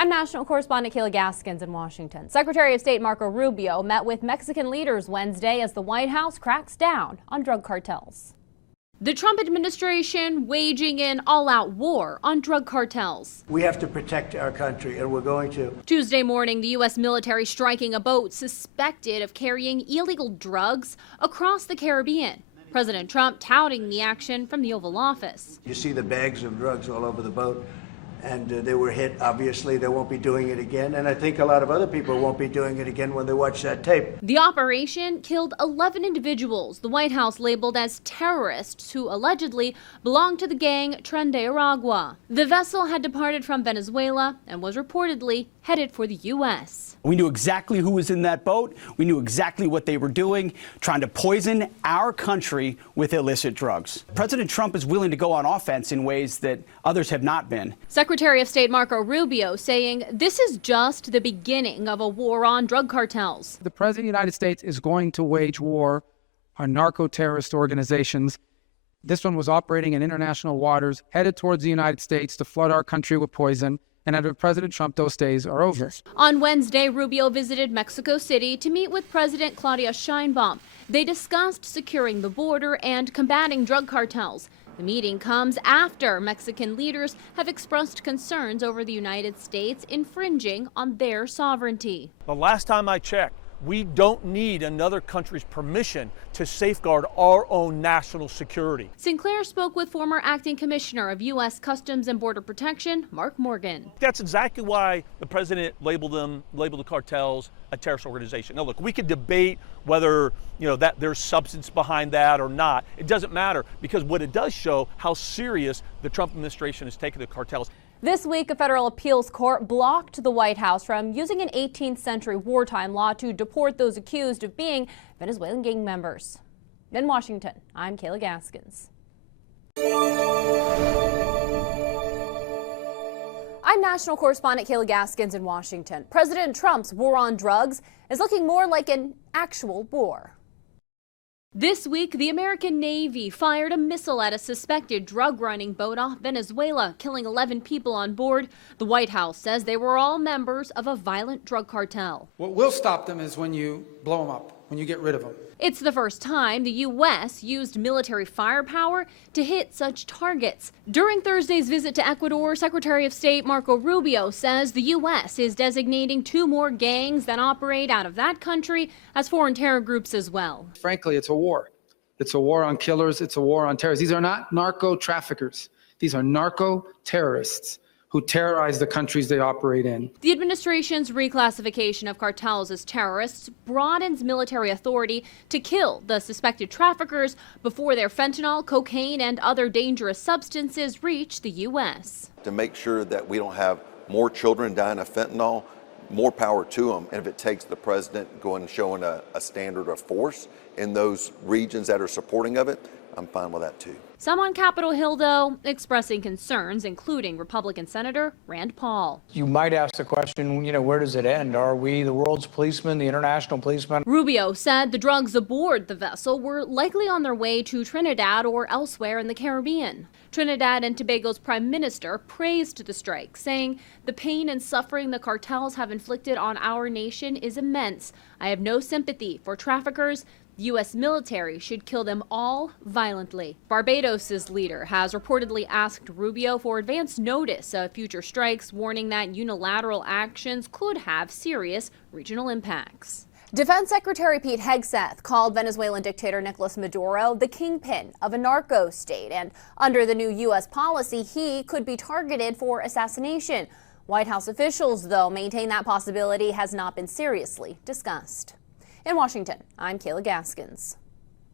I'm national correspondent Kayla Gaskins in Washington. Secretary of State Marco Rubio met with Mexican leaders Wednesday as the White House cracks down on drug cartels. The Trump administration waging an all-out war on drug cartels. We have to protect our country, and we're going to. Tuesday morning, the U.S. military striking a boat suspected of carrying illegal drugs across the Caribbean. President Trump touting the action from the Oval Office. You see the bags of drugs all over the boat, and they were hit. Obviously, they won't be doing it again, and I think a lot of other people won't be doing it again when they watch that tape. The operation killed 11 individuals the White House labeled as terrorists who allegedly belonged to the gang Tren de Aragua. The vessel had departed from Venezuela and was reportedly headed for the U.S. We knew exactly who was in that boat. We knew exactly what they were doing, trying to poison our country with illicit drugs. President Trump is willing to go on offense in ways that others have not been. Secretary of State Marco Rubio saying this is just the beginning of a war on drug cartels. The President of the United States is going to wage war on narco-terrorist organizations. This one was operating in international waters, headed towards the United States to flood our country with poison. And under President Trump, those days are over. On Wednesday, Rubio visited Mexico City to meet with President Claudia Sheinbaum. They discussed securing the border and combating drug cartels. The meeting comes after Mexican leaders have expressed concerns over the United States infringing on their sovereignty. The last time I checked, we don't need another country's permission to safeguard our own national security. Sinclair spoke with former acting commissioner of U.S. Customs and Border Protection, Mark Morgan. That's exactly why the president labeled the cartels a terrorist organization. Now, look, we could debate whether that there's substance behind that or not. It doesn't matter, because what it does show how serious the Trump administration is taking the cartels. This week, a federal appeals court blocked the White House from using an 18th century wartime law to deport those accused of being Venezuelan gang members. In Washington, I'm Kayla Gaskins. I'm national correspondent Kayla Gaskins in Washington. President Trump's war on drugs is looking more like an actual war. This week, the American Navy fired a missile at a suspected drug-running boat off Venezuela, killing 11 people on board. The White House says they were all members of a violent drug cartel. What will stop them is when you blow them up, when you get rid of them. It's the first time the U.S. used military firepower to hit such targets. During Thursday's visit to Ecuador, Secretary of State Marco Rubio says the U.S. is designating 2 more gangs that operate out of that country as foreign terror groups as well. Frankly, it's a war. It's a war on killers. It's a war on terrorists. These are not narco traffickers. These are narco terrorists who terrorize the countries they operate in. The administration's reclassification of cartels as terrorists broadens military authority to kill the suspected traffickers before their fentanyl, cocaine, and other dangerous substances reach the U.S. To make sure that we don't have more children dying of fentanyl, more power to them. And if it takes the president going and showing a standard of force in those regions that are supporting of it, I'm fine with that too. Some on Capitol Hill, though, expressing concerns, including Republican Senator Rand Paul. You might ask the question, where does it end? Are we the world's policemen, the international policemen? Rubio said the drugs aboard the vessel were likely on their way to Trinidad or elsewhere in the Caribbean. Trinidad and Tobago's prime minister praised the strike, saying the pain and suffering the cartels have inflicted on our nation is immense. I have no sympathy for traffickers. The U.S. military should kill them all violently. Barbados's leader has reportedly asked Rubio for advance notice of future strikes, warning that unilateral actions could have serious regional impacts. Defense Secretary Pete Hegseth called Venezuelan dictator Nicolas Maduro the kingpin of a narco state, and under the new U.S. policy, he could be targeted for assassination. White House officials, though, maintain that possibility has not been seriously discussed. In Washington, I'm Kayla Gaskins.